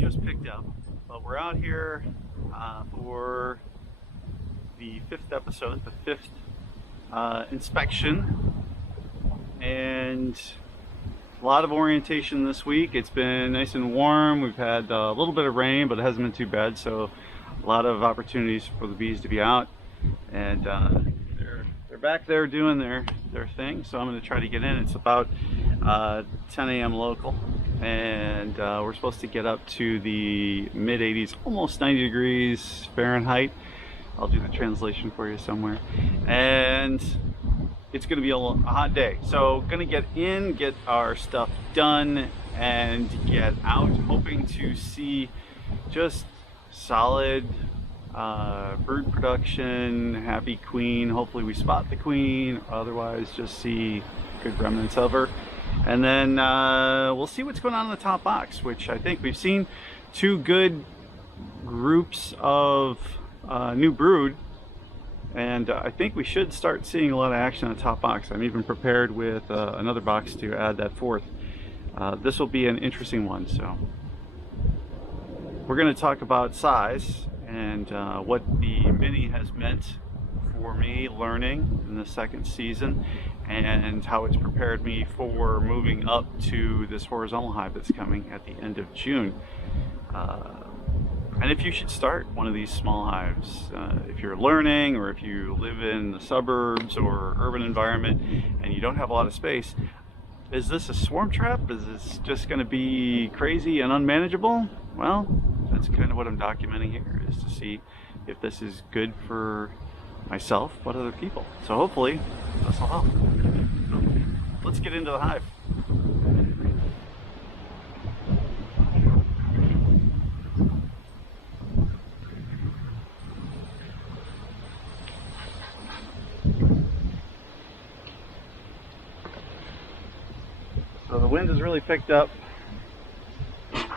just picked up, but we're out here for the 5th episode, the 5th inspection, and a lot of orientation this week. It's been nice and warm. We've had a little bit of rain, but it hasn't been too bad, so a lot of opportunities for the bees to be out, and they're back there doing their thing, so I'm going to try to get in. It's about 10 a.m. local, and we're supposed to get up to the mid 80s, almost 90 degrees Fahrenheit. I'll do the translation for you somewhere. And it's going to be a hot day, so going to get in, get our stuff done, and get out, hoping to see just solid brood production, happy queen. Hopefully we spot the queen, otherwise just see good remnants of her. And then we'll see what's going on in the top box, which I think we've seen 2 good groups of new brood, and I think we should start seeing a lot of action on the top box. I'm even prepared with another box to add that 4th. This will be an interesting one. So we're going to talk about size and what the mini has meant for me learning in the 2nd season, and how it's prepared me for moving up to this horizontal hive that's coming at the end of June. And if you should start one of these small hives, if you're learning, or if you live in the suburbs or urban environment and you don't have a lot of space, is this a swarm trap? Is this just going to be crazy and unmanageable? Well, that's kind of what I'm documenting here, is to see if this is good for myself, but other people. So hopefully this will help. So let's get into the hive. So the wind has really picked up. I'm going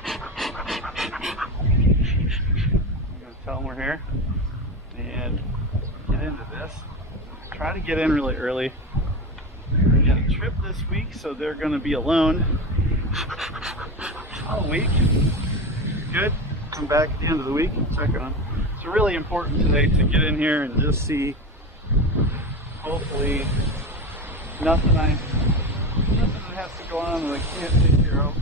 to tell them we're here and get into this. Try to get in really early. We got a trip this week, so they're going to be alone all week. Good. Come back at the end of the week and check on them. It's really important today to get in here and just see, hopefully, nothing that has to go on that I can't take care of.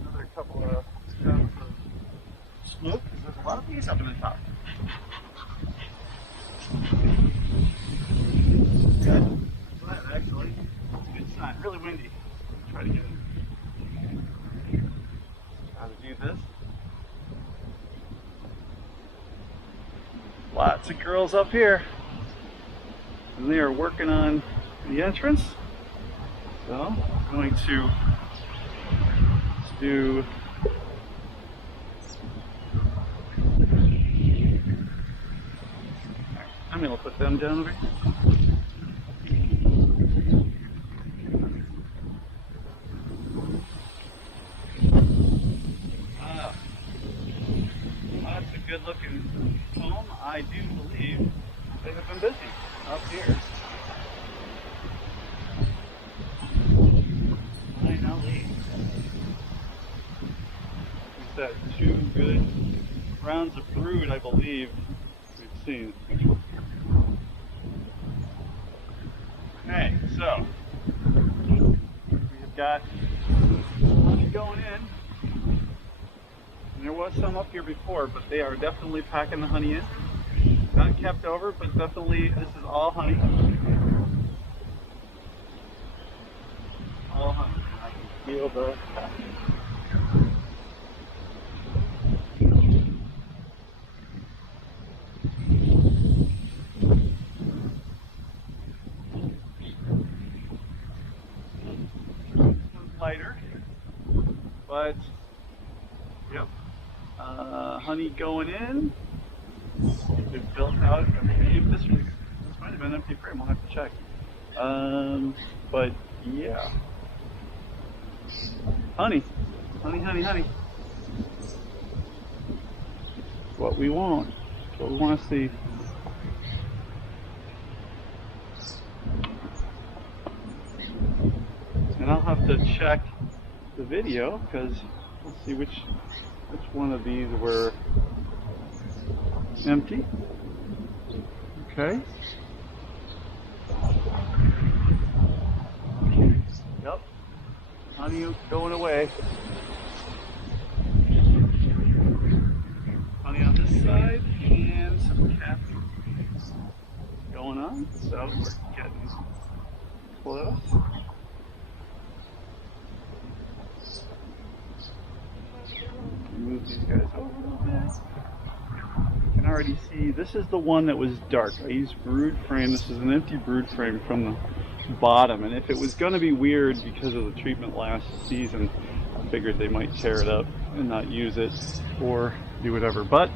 Another couple of steps of smoke, because there's a lot of bees up in the top. Good. But actually, good sign. Really windy. Try to get in. How to do this. Lots of girls up here, and they are working on the entrance. So I'm going to do I'm going to put them down over here. That's a good looking home. I do believe they have been busy up here. We've got 2 good rounds of brood, I believe we've seen. Okay, so we've got honey going in. And there was some up here before, but they are definitely packing the honey in. Not kept over, but definitely this is all honey. All honey. I can feel the lighter, but yep, honey going in. They've built out, I believe this might have been an empty frame, I'll have to check. But yeah, honey, honey, honey, honey. What we want, what we want to see. And I'll have to check the video, because let's see which one of these were empty. Okay. Yep. Honey going away. Honey on this side and some capping going on. So we're getting close. Move these guys over a little bit. You can already see this is the one that was dark. I used brood frame. This is an empty brood frame from the bottom, and if it was going to be weird because of the treatment last season, I figured they might tear it up and not use it or do whatever. But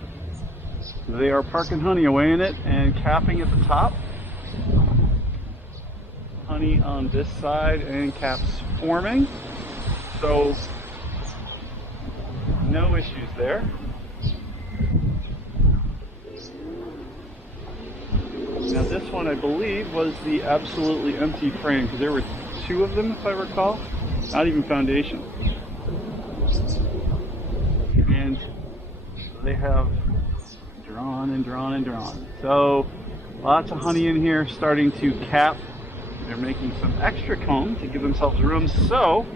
they are parking honey away in it and capping at the top. Honey on this side and caps forming. So no issues there. Now this one, I believe, was the absolutely empty frame, because there were two of them, if I recall. Not even foundation. And they have drawn and drawn and drawn. So lots of honey in here, starting to cap. They're making some extra comb to give themselves room. So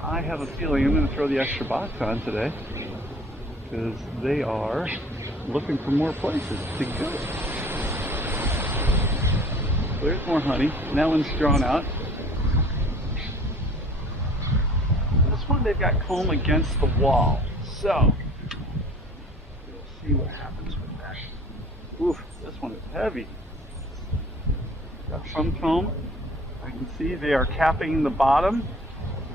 I have a feeling I'm going to throw the extra box on today, because they are looking for more places to go. There's more honey, and that one's drawn out. This one, they've got comb against the wall, so we'll see what happens with that. Oof, this one is heavy. Got some comb. I can see they are capping the bottom.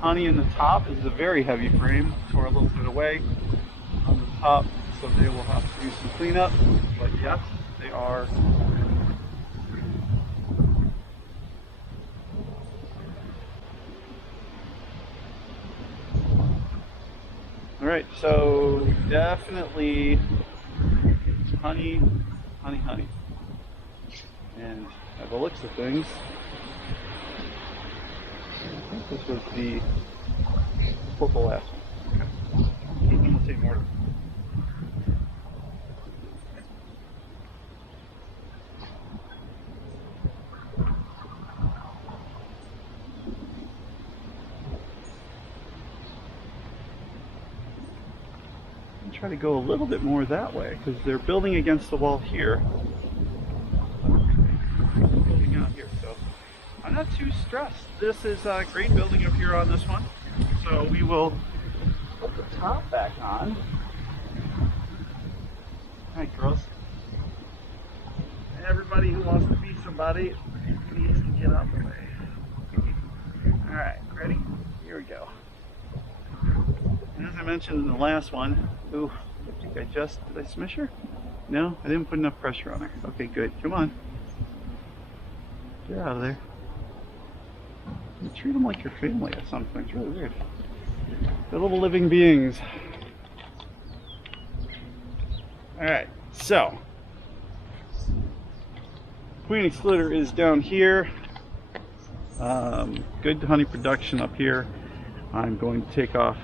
Honey in the top is a very heavy frame, tore a little bit away on the top, so they will have to do some cleanup. But yes, they are. All right, so definitely honey, honey, honey. And by the looks of things, I think this was the last one. Okay. Let's see more. Try to go a little bit more that way, because they're building against the wall here. Building out here, so I'm not too stressed. This is great building up here on this one. So we will put the top back on. Alright, girls. Everybody who wants to be somebody needs to get out the way. Alright, ready? Here we go. And as I mentioned in the last one, ooh, I think did I smish her? No, I didn't put enough pressure on her. Okay, good. Come on. Get out of there. You treat them like your family at some point. It's really weird. They're little living beings. Alright, so queen excluder is down here. Good honey production up here. I'm going to take off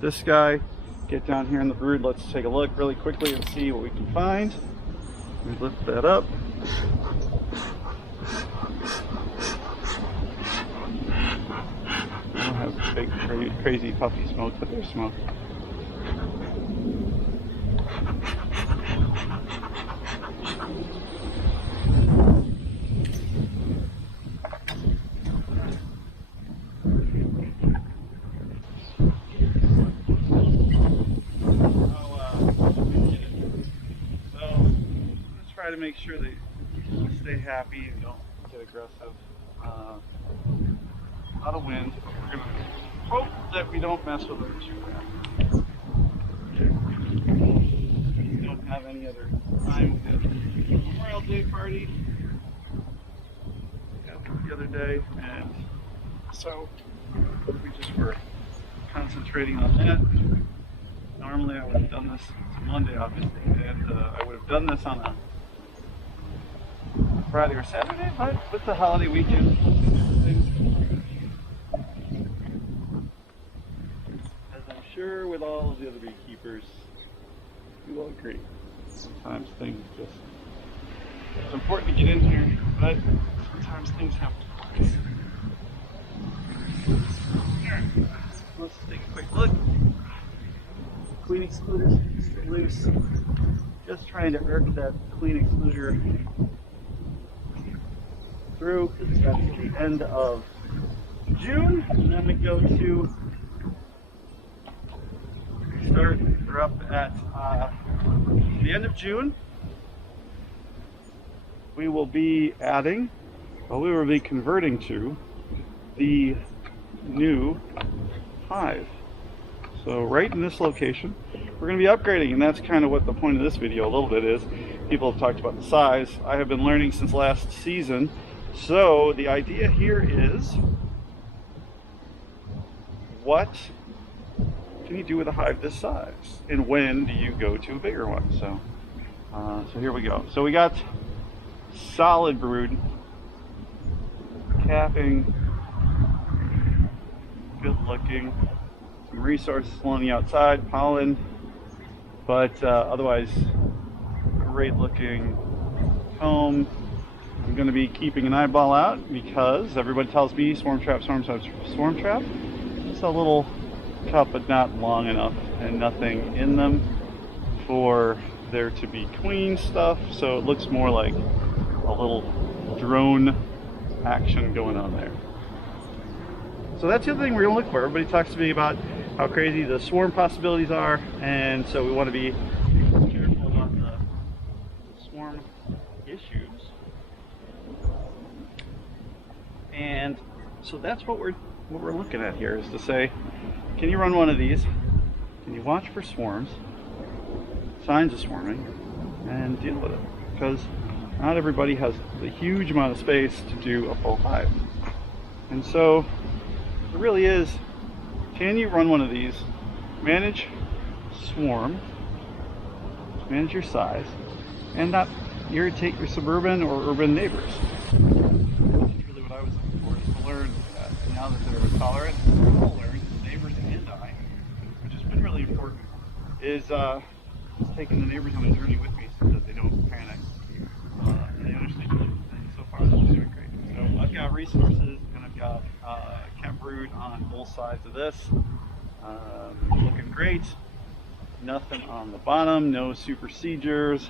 this guy, get down here in the brood. Let's take a look really quickly and see what we can find. We lift that up. I don't have big crazy puffy smoke, but there's smoke. To make sure they stay happy and don't get aggressive. A lot of wind. We're going to hope that we don't mess with them too bad. We don't have any other time. We had a Memorial Day party the other day, and so we just were concentrating on that. Normally I would have done this, it's Monday obviously, and I would have done this on a Friday or Saturday, but with the holiday weekend, things sure with all of the other beekeepers, you will agree. Sometimes things just, it's important to get in here, but sometimes things happen. Let's take a quick look. Queen excluder's loose. Just trying to irk that queen excluder through. That's the end of June, and then we go to start. We're up at the end of June. We will be adding, well, we will be converting to the new hive. So right in this location, we're going to be upgrading, and that's kind of what the point of this video a little bit is. People have talked about the size. I have been learning since last season. So the idea here is, what can you do with a hive this size? And when do you go to a bigger one? So, so here we go. So we got solid brood, capping, good looking, some resources along the outside, pollen, but otherwise great looking comb. I'm going to be keeping an eyeball out because everybody tells me swarm trap, swarm trap, swarm trap. It's a little cup, but not long enough, and nothing in them for there to be queen stuff, so it looks more like a little drone action going on there. So that's the other thing we're going to look for. Everybody talks to me about how crazy the swarm possibilities are, and so we want to be careful about the swarm issues. And so that's what we're looking at here, is to say, can you run one of these? Can you watch for swarms, signs of swarming, and deal with it? Because not everybody has a huge amount of space to do a full hive. And so it really is, can you run one of these, manage swarm, manage your size, and not irritate your suburban or urban neighbors? That's really what I was looking for, is to learn that now that they're tolerant, we'll learn, the neighbors and I, which has been really important, is taking the neighbors on a journey with me so that they don't panic. And they understand each other. And so far, they're doing great. So I've got resources, and I've got cat brood on both sides of this. Looking great. Nothing on the bottom, no supersedures.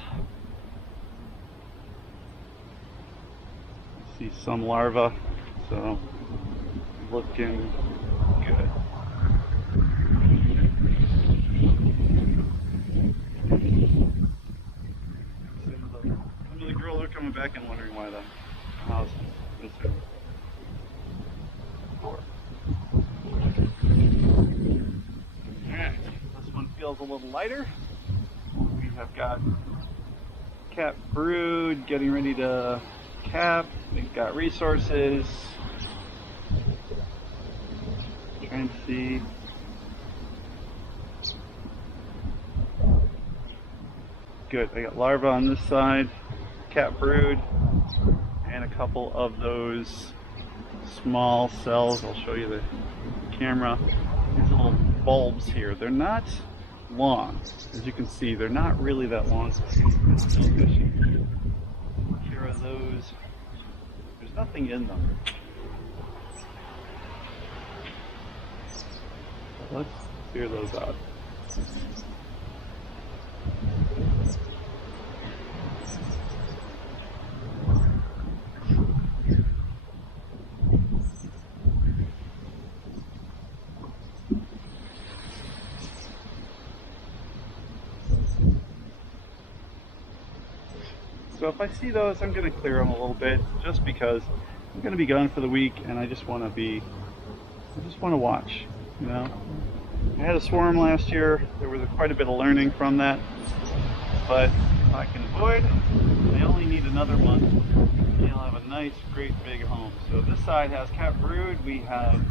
See some larvae, so looking good. Some of the girls are coming back and wondering why the house is missing. Alright, this one feels a little lighter. We have got cat brood getting ready to cap. We've got resources. Trying to see. Good. I got larvae on this side, cat brood, and a couple of those small cells. I'll show you the camera. These little bulbs here. They're not long. As you can see, they're not really that long. Here are those. There's nothing in them. Let's clear those out. So if I see those, I'm going to clear them a little bit, just because I'm going to be gone for the week, and I just want to watch, you know. I had a swarm last year. There was quite a bit of learning from that, but if I can avoid, they only need another month, and you'll have a nice, great big home. So this side has cat brood, we have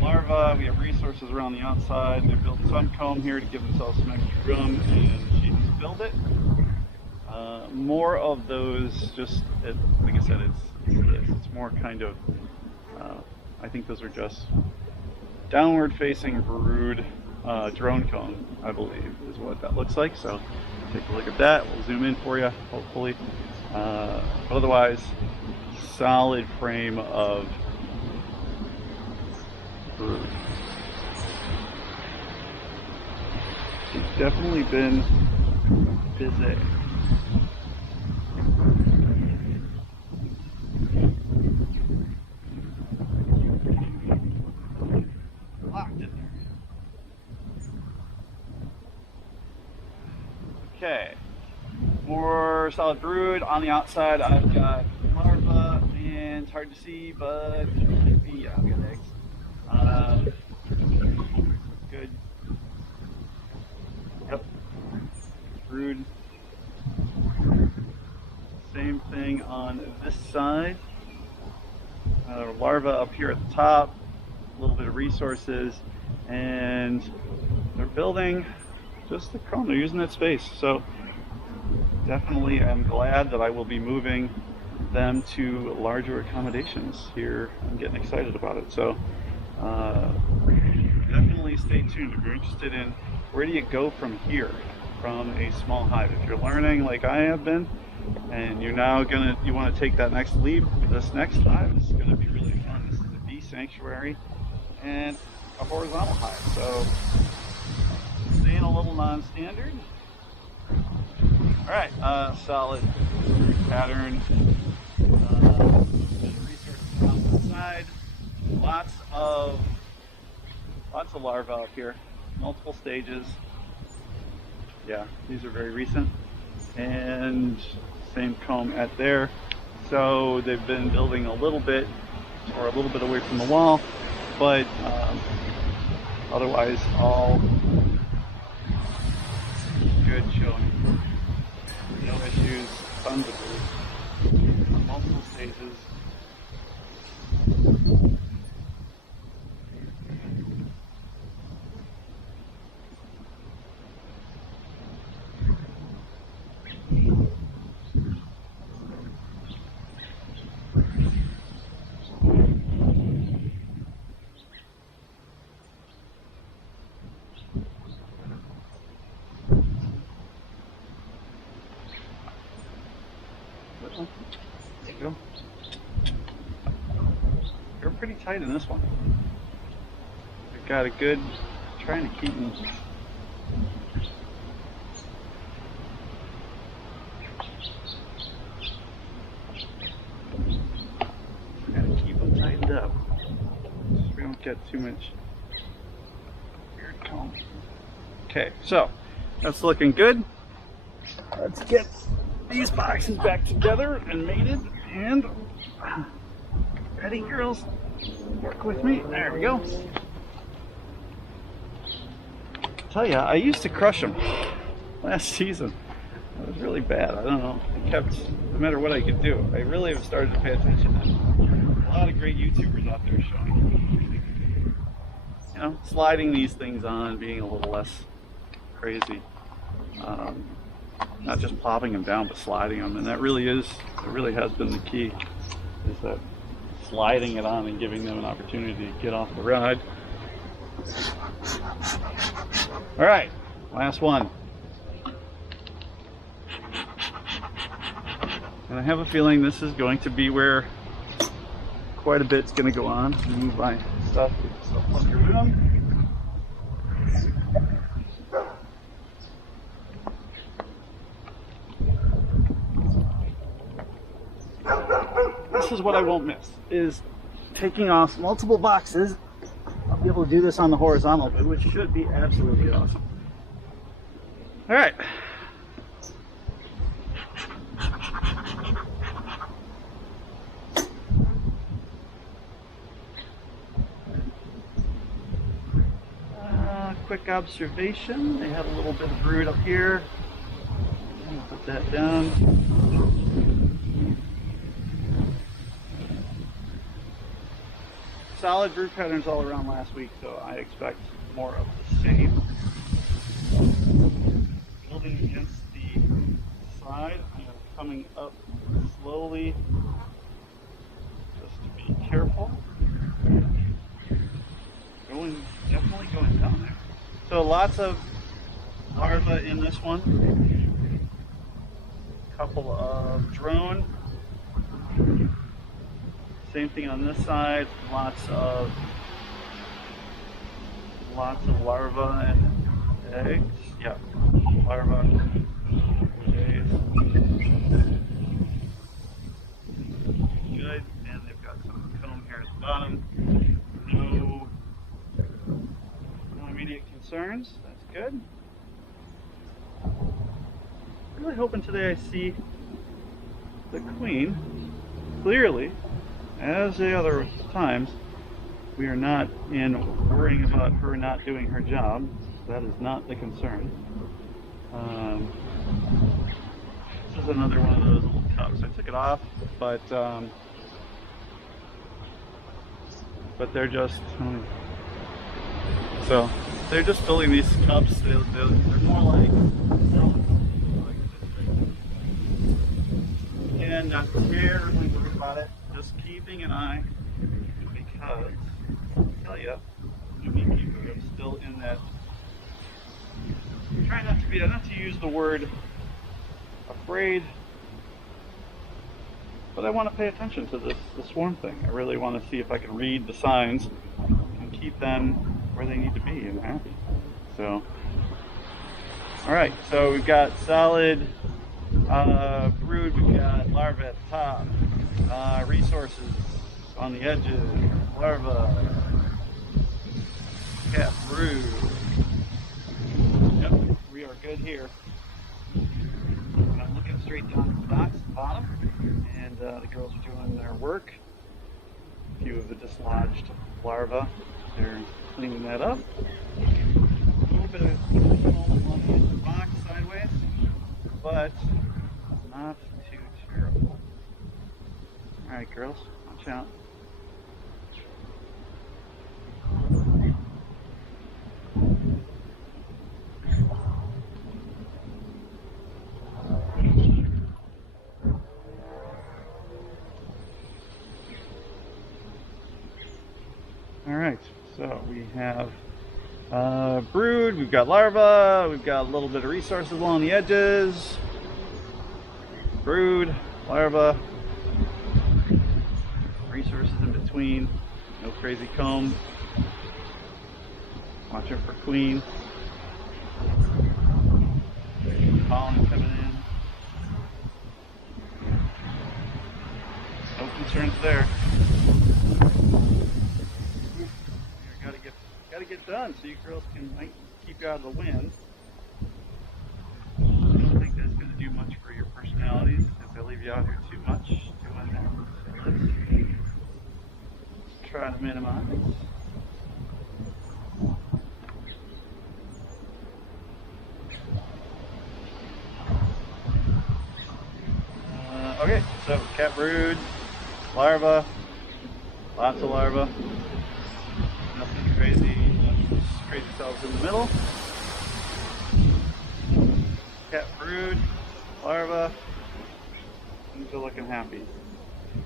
larvae, we have resources around the outside. They built some comb here to give themselves some extra room, and she's filled it. More of those, just like I said, it's more kind of, I think those are just downward facing brood drone cone, I believe, is what that looks like. So take a look at that. We'll zoom in for you, hopefully. But otherwise, solid frame of brood. It's definitely been busy. Locked in there. Okay. More solid brood. On the outside, I've got larvae, and it's hard to see, but maybe I've got eggs. Good. Yep. Brood. Same thing on this side. Larvae up here at the top. A little bit of resources, and they're building just the comb. They're using that space. So definitely I'm glad that I will be moving them to larger accommodations here. I'm getting excited about it. So definitely stay tuned if you're interested in where do you go from here, from a small hive. If you're learning like I have been, and you're now you want to take that next leap, this next hive is going to be really fun. This is a bee sanctuary and a horizontal hive. So staying a little non-standard. Alright, solid pattern. Resources on the side. Lots of larvae up here. Multiple stages. Yeah, these are very recent. And same comb at there. So they've been building a little bit away from the wall, but otherwise all good showing. No issues, tons of food, multiple stages. There you go. You're pretty tight in this one. We've got a good, trying to keep them. Gotta keep them tightened up so we don't get too much weird comb. Okay, so that's looking good. Let's get these boxes back together and mated, and ready, girls, work with me. There we go. Tell ya, I used to crush them last season. It was really bad. I don't know. It kept, no matter what I could do, I really have started to pay attention. And a lot of great YouTubers out there showing, you know, sliding these things on, being a little less crazy. Not just plopping them down, but sliding them, and that really has been the key, is that sliding it on and giving them an opportunity to get off the rod. All right, last one. And I have a feeling this is going to be where quite a bit's going to go on. I'm going to move my stuff up your room. This is what I won't miss, is taking off multiple boxes. I'll be able to do this on the horizontal, which should be absolutely awesome. All right. Quick observation, they have a little bit of brood up here. I'm gonna put that down. Solid brood patterns all around last week, so I expect more of the same. Building against the side, I'm coming up slowly, just to be careful. Definitely going down there. So lots of larvae in this one. Couple of drone. Same thing on this side. Lots of larvae and eggs. Yeah, larvae, eggs. Good, and they've got some comb here at the bottom. No immediate concerns. That's good. Really hoping today I see the queen clearly, as the other times. We are not in worrying about her not doing her job. That is not the concern. This is another one of those little cups. I took it off, but they're just so they're just filling these cups. They're more like, and not terribly worried about it. Just keeping an eye, because I'll tell you, new beekeeper, I'm still in that. I'm trying not to use the word afraid, but I want to pay attention to the swarm thing. I really want to see if I can read the signs and keep them where they need to be and happy. So, all right. So we've got solid brood. We've got larvae at the top. Resources on the edges. Larvae. Cat brood. Yep, we are good here. I'm looking straight down at the docks at the bottom, and the girls are doing their work. A few of the dislodged larvae, they're cleaning that up. A little bit of foam on the box sideways, but not too terrible. Alright girls, watch out. Alright, so we have brood, we've got larvae, we've got a little bit of resources along the edges. Brood, larvae, resources in between, no crazy comb. Watching for queen. Pollen coming in. No concerns there. Gotta get done so you girls might keep you out of the wind. I don't think that's going to do much for your personalities if I leave you out here too much doing that. Let's try to minimize. Okay, so cat brood, larvae, lots of larvae, nothing crazy, crazy cells in the middle. Cat brood, larvae, things are looking happy.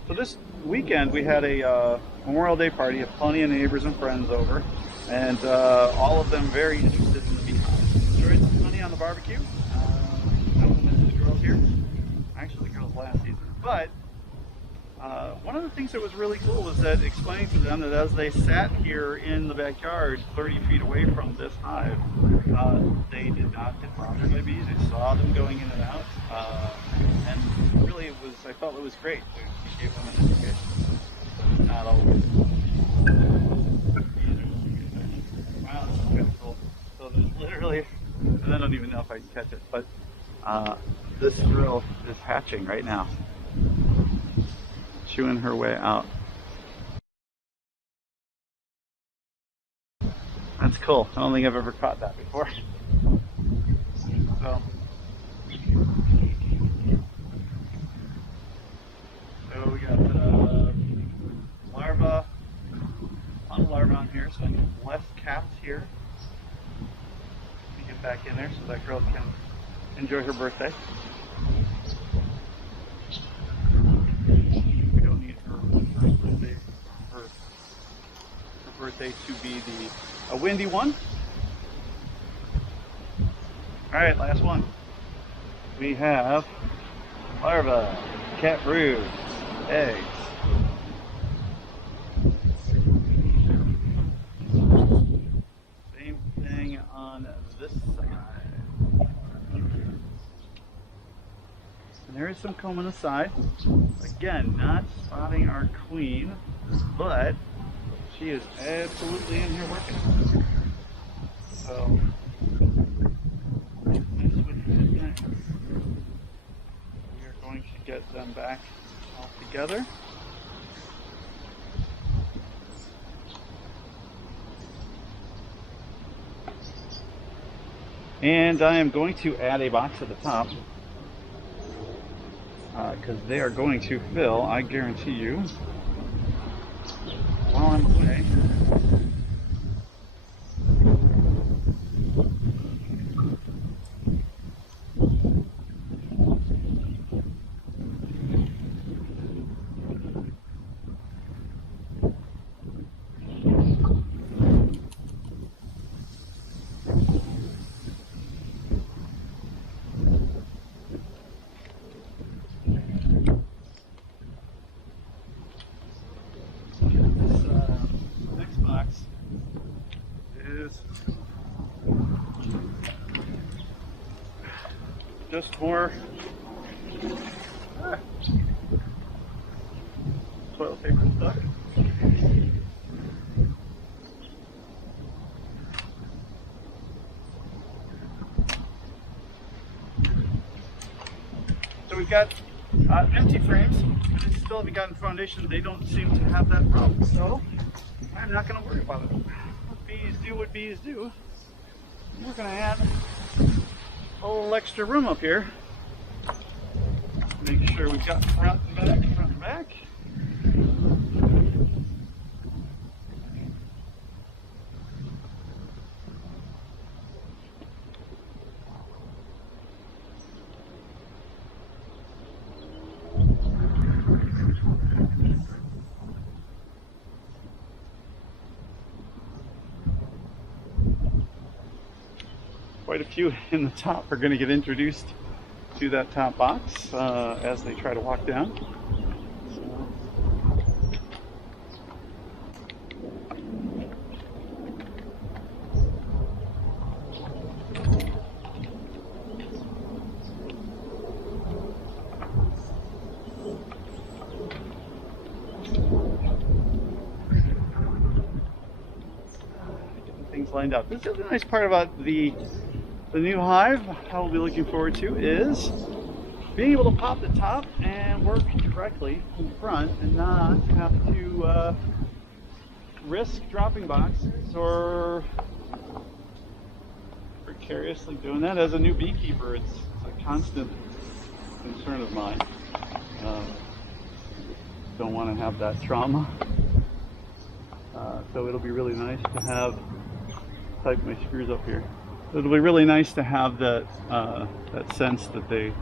So this weekend we had a Memorial Day party, had plenty of neighbors and friends over, and all of them very interested in the beehive. Enjoyed some honey on the barbecue. Complimented the girls here. Actually, the girls last season. But one of the things that was really cool was that explaining to them that as they sat here in the backyard 30 feet away from this hive, they did not get bothered by bees. They saw them going in and out. And really I felt it was great to give them an education. Not always. Wow, this is kind of cool. So there's literally, and I don't even know if I can catch it, but this girl is hatching right now. Chewing her way out. That's cool. I don't think I've ever caught that before. So we got larvae, a lot of larvae on here, so I need less caps here. Let me get back in there so that girl can enjoy her birthday. We don't need her birthday to be a windy one. Alright, last one. We have larvae, cat brood, eggs. Same thing on this side. And there is some comb on the side. Again, not spotting our queen, but she is absolutely in here working. So, we are going to get them back all together. And I am going to add a box at the top because they are going to fill, I guarantee you, while I'm away. Just more toilet paper stuck. So we've got empty frames. We still haven't gotten foundation. They don't seem to have that problem, so I'm not going to worry about it. Bees do what bees do. We're going to add a little extra room up here. Make sure we've got front and back, front and back. Quite a few in the top are going to get introduced to that top box as they try to walk down. Getting things lined up. This is the nice part about the new hive. How we'll be looking forward to is being able to pop the top and work directly in front and not have to risk dropping boxes or precariously doing that. As a new beekeeper, it's a constant concern of mine. Don't want to have that trauma. So it'll be really nice to have, type my screws up here. It'll be really nice to have that that sense that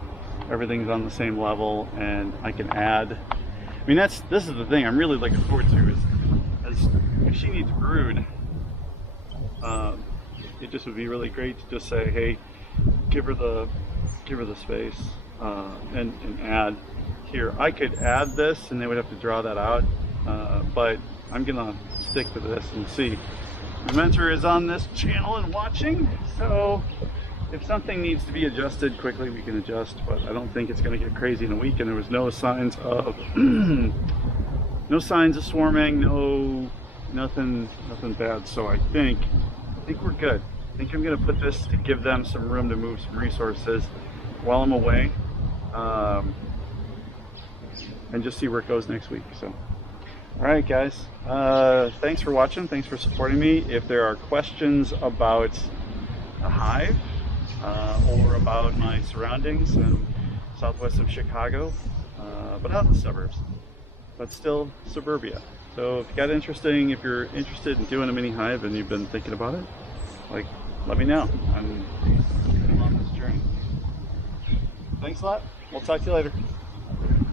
everything's on the same level, and I can add. I mean, this is the thing I'm really looking forward to is if she needs brood, it just would be really great to just say, hey, give her the space and add here. I could add this, and they would have to draw that out, but I'm gonna stick to this and see. My mentor is on this channel and watching, so if something needs to be adjusted quickly, we can adjust, but I don't think it's going to get crazy in a week. And there was no signs of no signs of swarming, nothing bad. So I think we're good. I think I'm going to put this to give them some room to move some resources while I'm away, and just see where it goes next week. So. Alright guys, thanks for watching, thanks for supporting me. If there are questions about the hive or about my surroundings in southwest of Chicago, but out in the suburbs, but still suburbia. So if you're interested in doing a mini hive and you've been thinking about it, like, let me know. I'm on this journey. Thanks a lot, we'll talk to you later.